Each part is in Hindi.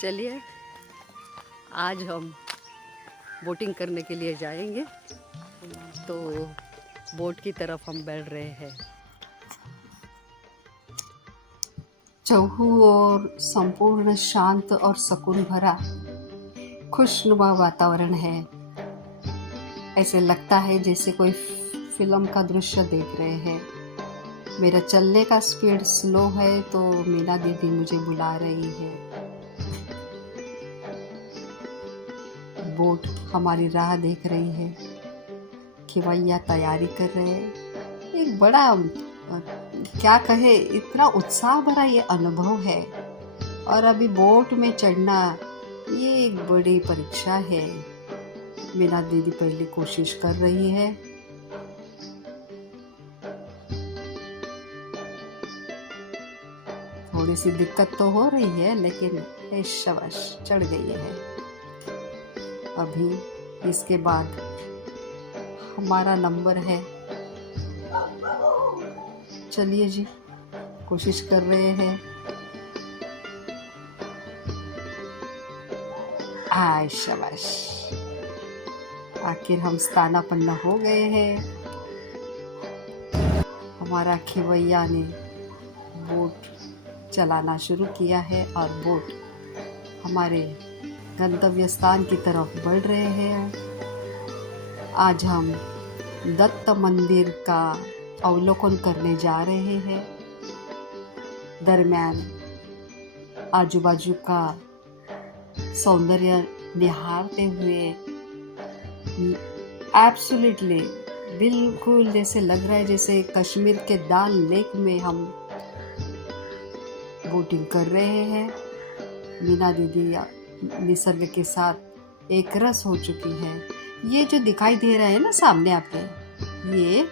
चलिए आज हम बोटिंग करने के लिए जाएंगे, तो बोट की तरफ हम बढ़ रहे हैं। चौहू और संपूर्ण शांत और सुकून भरा खुशनुमा वातावरण है। ऐसे लगता है जैसे कोई फिल्म का दृश्य देख रहे हैं। मेरा चलने का स्पीड स्लो है तो मीना दीदी मुझे बुला रही है। बोट हमारी राह देख रही है। खिवैया तैयारी कर रहे हैं। एक बड़ा क्या कहे, इतना उत्साह भरा ये अनुभव है। और अभी बोट में चढ़ना ये एक बड़ी परीक्षा है। मीना दीदी पहले कोशिश कर रही है। थोड़ी सी दिक्कत तो हो रही है, लेकिन शाबाश चढ़ गई है। अभी इसके बाद हमारा नंबर है। चलिए जी, कोशिश कर रहे हैं। शाबाश, आखिर हम स्थानापन्न हो गए हैं। हमारा खिवैया ने बोट चलाना शुरू किया है और बोट हमारे गंतव्य स्थान की तरफ बढ़ रहे हैं। आज हम दत्त मंदिर का अवलोकन करने जा रहे हैं। दरम्यान आजू बाजू का सौंदर्य निहारते हुए एब्सोल्युटली बिल्कुल जैसे लग रहा है जैसे कश्मीर के दाल लेक में हम बोटिंग कर रहे हैं। मीना दीदी निसर्ग के साथ एक रस हो चुकी है। ये जो दिखाई दे रहा है ना सामने आपके, ये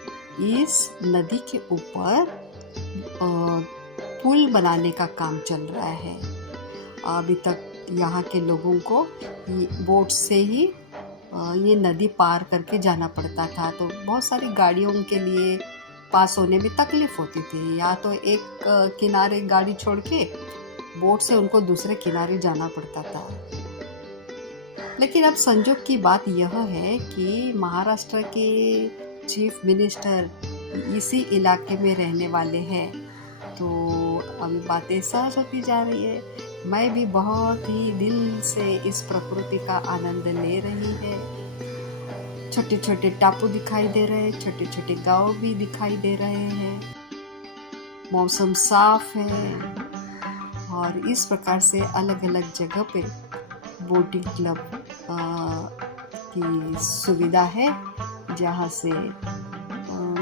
इस नदी के ऊपर पुल बनाने का काम चल रहा है। अभी तक यहाँ के लोगों को बोट से ही ये नदी पार करके जाना पड़ता था, तो बहुत सारी गाड़ियों के लिए पास होने में तकलीफ होती थी। या तो एक किनारे गाड़ी छोड़ के बोट से उनको दूसरे किनारे जाना पड़ता था। लेकिन अब संजोग की बात यह है कि महाराष्ट्र के चीफ मिनिस्टर इसी इलाके में रहने वाले हैं, तो अभी बातें सहज होती जा रही है। मैं भी बहुत ही दिल से इस प्रकृति का आनंद ले रही है। छोटे छोटे टापू दिखाई दे रहे हैं, छोटे छोटे गांव भी दिखाई दे रहे हैं। मौसम साफ है और इस प्रकार से अलग अलग जगह पे बोटिंग क्लब की सुविधा है, जहाँ से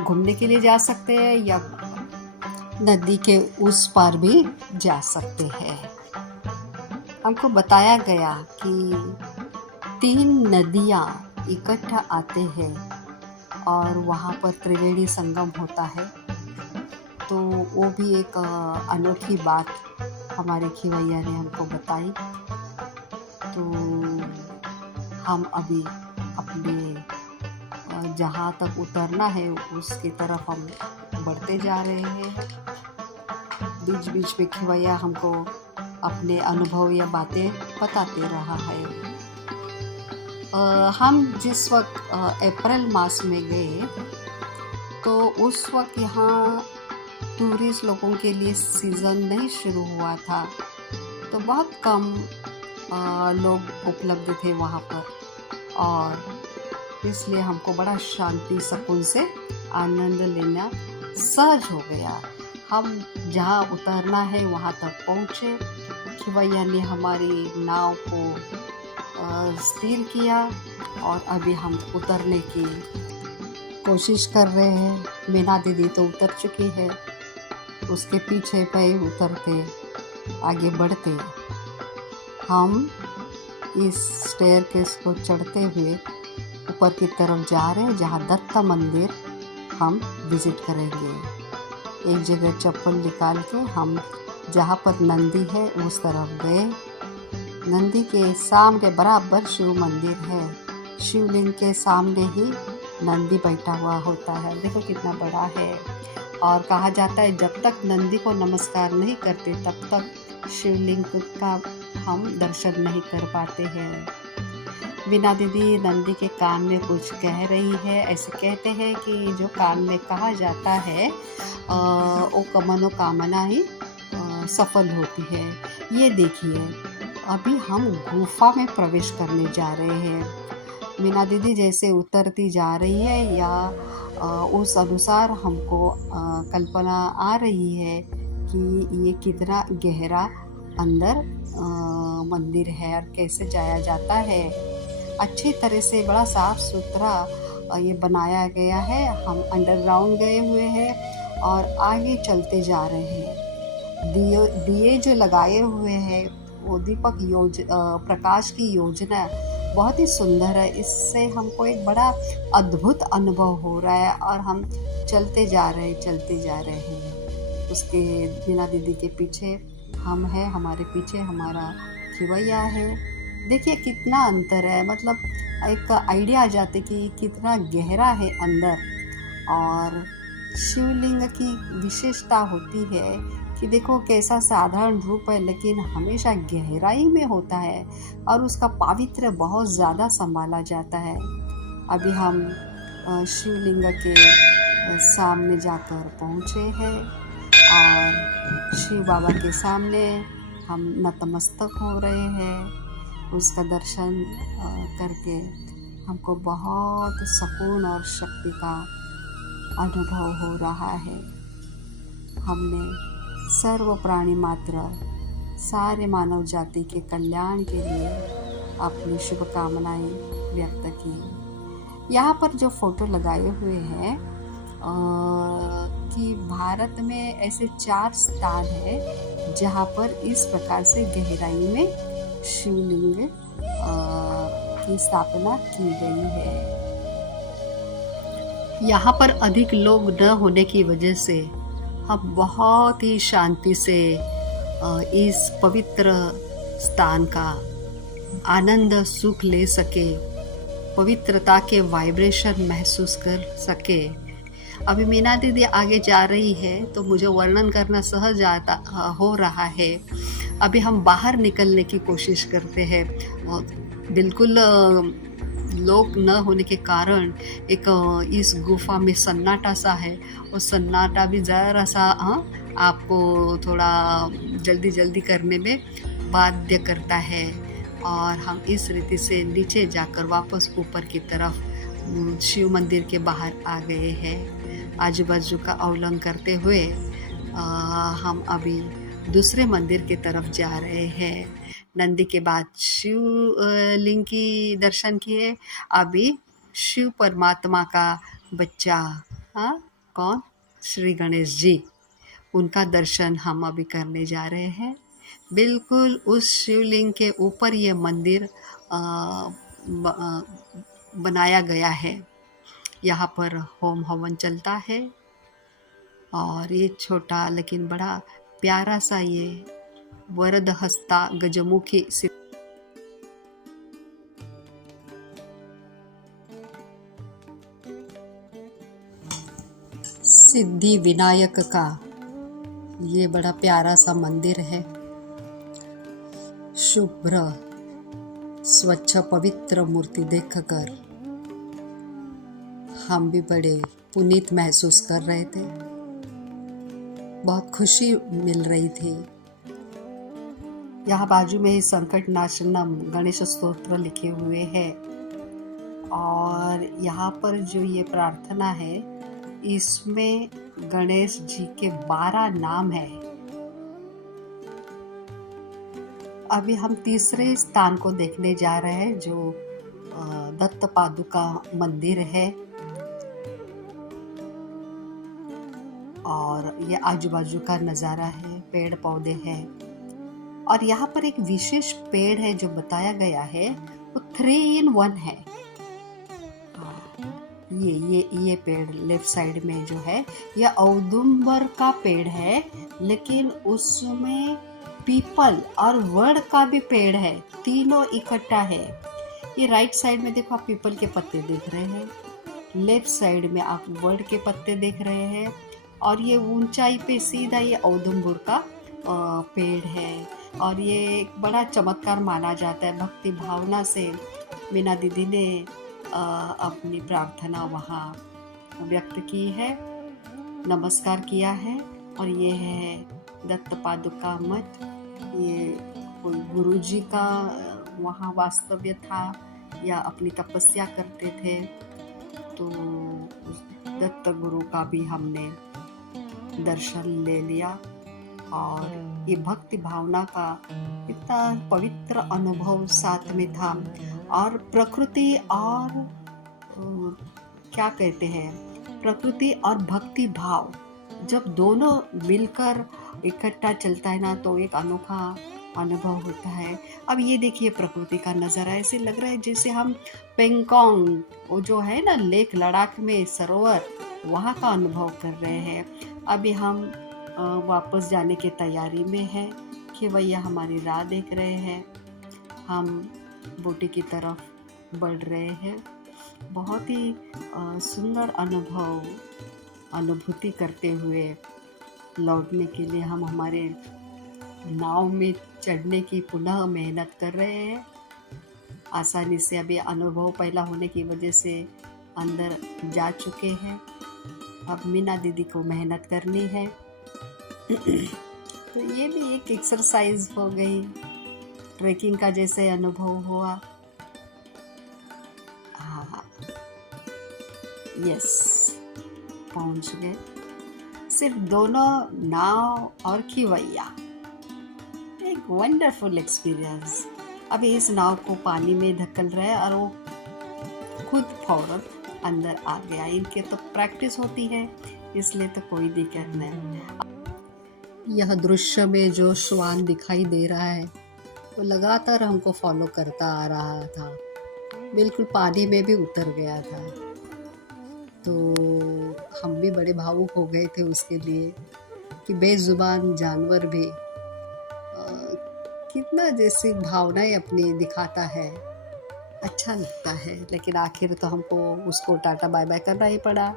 घूमने के लिए जा सकते हैं या नदी के उस पार भी जा सकते हैं। हमको बताया गया कि 3 नदियाँ इकट्ठा आते हैं और वहाँ पर त्रिवेणी संगम होता है, तो वो भी एक अनोखी बात हमारे खिवैया ने हमको बताई। तो हम अभी अपने जहाँ तक उतरना है उसकी तरफ हम बढ़ते जा रहे हैं। बीच बीच में खिवैया हमको अपने अनुभव या बातें बताते रहा है। हम जिस वक्त अप्रैल मास में गए तो उस वक्त यहाँ टूरिस्ट लोगों के लिए सीज़न नहीं शुरू हुआ था, तो बहुत कम लोग उपलब्ध थे वहाँ पर, और इसलिए हमको बड़ा शांति सुकून से आनंद लेना सहज हो गया। हम जहाँ उतरना है वहाँ तक पहुँचे। खिवैया ने हमारी नाव को स्थिर किया और अभी हम उतरने की कोशिश कर रहे हैं। मीना दीदी तो उतर चुकी है, उसके पीछे पे उतरते आगे बढ़ते हम इस स्टेयरकेस को चढ़ते हुए ऊपर की तरफ जा रहे हैं, जहाँ दत्त मंदिर हम विज़िट करेंगे। एक जगह चप्पल निकाल के हम जहाँ पर नंदी है उस तरफ गए। नंदी के सामने बराबर शिव मंदिर है। शिवलिंग के सामने ही नंदी बैठा हुआ होता है। देखो कितना बड़ा है। और कहा जाता है जब तक नंदी को नमस्कार नहीं करते तब तक शिवलिंग का हम दर्शन नहीं कर पाते हैं। वीणा दीदी नंदी के कान में कुछ कह रही है। ऐसे कहते हैं कि जो कान में कहा जाता है वो मनोकामना ही सफल होती है। ये देखिए, अभी हम गुफा में प्रवेश करने जा रहे हैं। वीणा दीदी जैसे उतरती जा रही है या उस अनुसार हमको कल्पना आ रही है कि ये कितना गहरा अंदर मंदिर है और कैसे जाया जाता है। अच्छी तरह से बड़ा साफ सुथरा ये बनाया गया है। हम अंडरग्राउंड गए हुए हैं और आगे चलते जा रहे हैं। दिए जो लगाए हुए हैं वो दीपक प्रकाश की योजना बहुत ही सुंदर है। इससे हमको एक बड़ा अद्भुत अनुभव हो रहा है और हम चलते जा रहे हैं। उसके वीणा दीदी के पीछे हम हैं, हमारे पीछे हमारा खिवैया है। देखिए कितना अंतर है, मतलब एक आइडिया आ जाते कि कितना गहरा है अंदर। और शिवलिंग की विशेषता होती है कि देखो कैसा साधारण रूप है लेकिन हमेशा गहराई में होता है और उसका पावित्र्य बहुत ज़्यादा संभाला जाता है। अभी हम शिवलिंग के सामने जाकर पहुँचे हैं और शिव बाबा के सामने हम नतमस्तक हो रहे हैं। उसका दर्शन करके हमको बहुत सुकून और शक्ति का अनुभव हो रहा है। हमने सर्व प्राणी मात्र सारे मानव जाति के कल्याण के लिए अपनी शुभकामनाएं व्यक्त की। यहाँ पर जो फोटो लगाए हुए हैं कि भारत में ऐसे 4 स्थान है जहाँ पर इस प्रकार से गहराई में शिवलिंग की स्थापना की गई है। यहाँ पर अधिक लोग न होने की वजह से हम बहुत ही शांति से इस पवित्र स्थान का आनंद सुख ले सके, पवित्रता के वाइब्रेशन महसूस कर सके। अभी मीना दीदी आगे जा रही है तो मुझे वर्णन करना सहज हो रहा है। अभी हम बाहर निकलने की कोशिश करते हैं। बिल्कुल लोग न होने के कारण एक इस गुफा में सन्नाटा सा है। और सन्नाटा भी ज़रा सा आपको थोड़ा जल्दी करने में बाध्य करता है। और हम इस रीति से नीचे जाकर वापस ऊपर की तरफ शिव मंदिर के बाहर आ गए हैं। आजू बाजू का अवलोकन करते हुए हम अभी दूसरे मंदिर की तरफ जा रहे हैं। नंदी के बाद शिव लिंग की दर्शन किए, अभी शिव परमात्मा का बच्चा कौन, श्री गणेश जी, उनका दर्शन हम अभी करने जा रहे हैं। बिल्कुल उस शिवलिंग के ऊपर ये मंदिर बनाया गया है। यहाँ पर होम हवन चलता है और ये छोटा लेकिन बड़ा प्यारा सा ये वरद हस्ता गजमुखी सिद्धि विनायक का ये बड़ा प्यारा सा मंदिर है। शुभ्र स्वच्छ पवित्र मूर्ति देखकर हम भी बड़े पुनीत महसूस कर रहे थे, बहुत खुशी मिल रही थी। यहाँ बाजू में ही संकट नाशनम गणेश स्तोत्र लिखे हुए हैं और यहाँ पर जो ये प्रार्थना है इसमें गणेश जी के 12 नाम है। अभी हम तीसरे स्थान को देखने जा रहे हैं जो दत्त पादुका मंदिर है और ये आजू बाजू का नज़ारा है, पेड़ पौधे हैं। और यहाँ पर एक विशेष पेड़ है जो बताया गया है वो 3 in 1 है। ये पेड़ लेफ्ट साइड में जो है यह औदुंबर का पेड़ है, लेकिन उसमें पीपल और वड का भी पेड़ है, तीनों इकट्ठा है। ये राइट साइड में देखो आप पीपल के पत्ते देख रहे हैं, लेफ्ट साइड में आप वड के पत्ते देख रहे हैं और ये ऊंचाई पे सीधा ये औदुंबर का पेड़ है और ये एक बड़ा चमत्कार माना जाता है। भक्ति भावना से मीना दीदी ने अपनी प्रार्थना वहाँ व्यक्त की है, नमस्कार किया है। और ये है दत्त पादुका मठ। ये कोई गुरुजी का वहाँ वास्तव्य था या अपनी तपस्या करते थे, तो दत्त गुरु का भी हमने दर्शन ले लिया। और ये भक्ति भावना का इतना पवित्र अनुभव साथ में था। और प्रकृति और क्या कहते हैं, प्रकृति और भक्ति भाव जब दोनों मिलकर इकट्ठा चलता है ना, तो एक अनोखा अनुभव होता है। अब ये देखिए प्रकृति का नज़ारा, ऐसे लग रहा है जैसे हम पेंगोंग, वो जो है ना लेक लद्दाख में सरोवर, वहाँ का अनुभव कर रहे हैं। अभी हम वापस जाने की तैयारी में है कि भैया हमारी राह देख रहे हैं, हम बोटी की तरफ बढ़ रहे हैं। बहुत ही सुंदर अनुभूति करते हुए लौटने के लिए हम हमारे नाव में चढ़ने की पुनः मेहनत कर रहे हैं। आसानी से अभी अनुभव पहला होने की वजह से अंदर जा चुके हैं। अब मीना दीदी को मेहनत करनी है। तो ये भी एक एक्सरसाइज हो गई, ट्रैकिंग का जैसे अनुभव हुआ। हाँ, यस, पहुंच गए। सिर्फ दोनों नाव और खिवैया, एक वंडरफुल एक्सपीरियंस। अभी इस नाव को पानी में धकेल रहा है और वो खुद फौरन अंदर आ गया। इनके तो प्रैक्टिस होती है, इसलिए तो कोई दिक्कत नहीं। यह दृश्य में जो श्वान दिखाई दे रहा है वो लगातार हमको फॉलो करता आ रहा था, बिल्कुल पानी में भी उतर गया था। तो हम भी बड़े भावुक हो गए थे उसके लिए कि बेजुबान जानवर भी कितना जैसी भावनाएं अपनी दिखाता है, अच्छा लगता है। लेकिन आखिर तो हमको उसको टाटा बाय बाय करना ही पड़ा,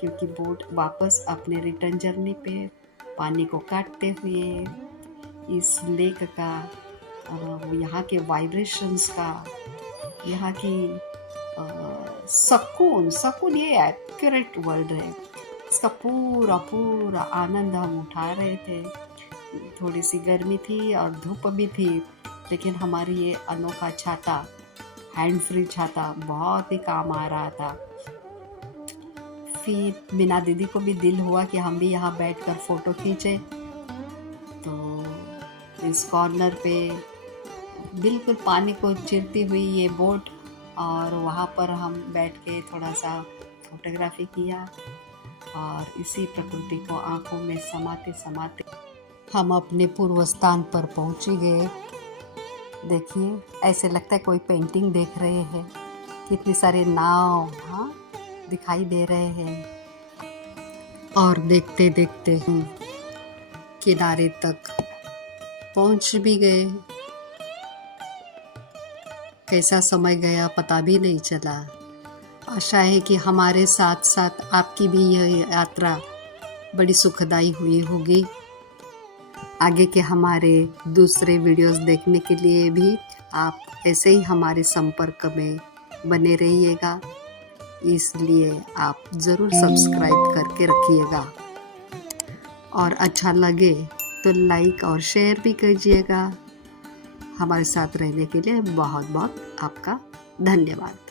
क्योंकि बोट वापस अपने रिटर्न जर्नी पे पानी को काटते हुए इस लेक का और यहाँ के वाइब्रेशंस का, यहाँ की सुकून, ये एक्यूरेट वर्ड है, इसका पूरा आनंद हम उठा रहे थे। थोड़ी सी गर्मी थी और धूप भी थी, लेकिन हमारी ये अनोखा छाता, हैंड फ्री छाता बहुत ही काम आ रहा था। फिर मीना दीदी को भी दिल हुआ कि हम भी यहाँ बैठकर फ़ोटो खींचे, तो इस कॉर्नर पे बिल्कुल पानी को चीरती हुई ये बोट, और वहाँ पर हम बैठ के थोड़ा सा फोटोग्राफी किया। और इसी प्रकृति को आंखों में समाते समाते हम अपने पूर्व स्थान पर पहुँच गए। देखिए, ऐसे लगता है कोई पेंटिंग देख रहे हैं। कितने सारे नाव दिखाई दे रहे हैं, और देखते देखते हम किनारे तक पहुंच भी गए। कैसा समय गया पता भी नहीं चला। आशा है कि हमारे साथ साथ आपकी भी यह यात्रा बड़ी सुखदायी हुई होगी। आगे के हमारे दूसरे वीडियोस देखने के लिए भी आप ऐसे ही हमारे संपर्क में बने रहिएगा, इसलिए आप ज़रूर सब्सक्राइब करके रखिएगा। और अच्छा लगे तो लाइक और शेयर भी कीजिएगा। हमारे साथ रहने के लिए बहुत बहुत आपका धन्यवाद।